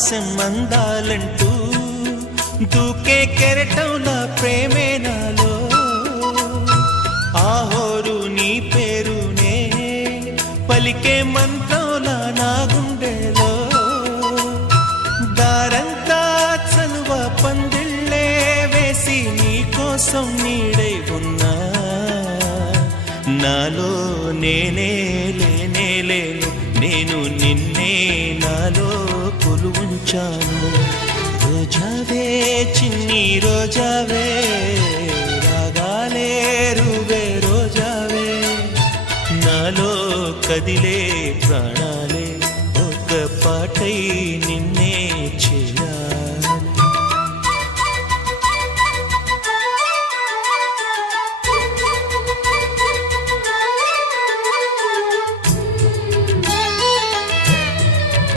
ఆకాశం అందాలంటూ దూకే కెరటంలా ప్రేమే నాలో ఆహోరు నీ పేరునే పలికే మంత్రంలా నా గుండెలో దారంతా చలువ పందిళ్ళే వేసి నీ కోసం నీడై ఉన్నా నాలో నేనే లేనే లేను నేను నిన్నే నాలో కొలువుంచాను రోజావే చిన్ని రోజావే రాగాలే రువే రోజావే నాలో కదిలే ప్రాణాలే ఒక పాటై నిన్నే చే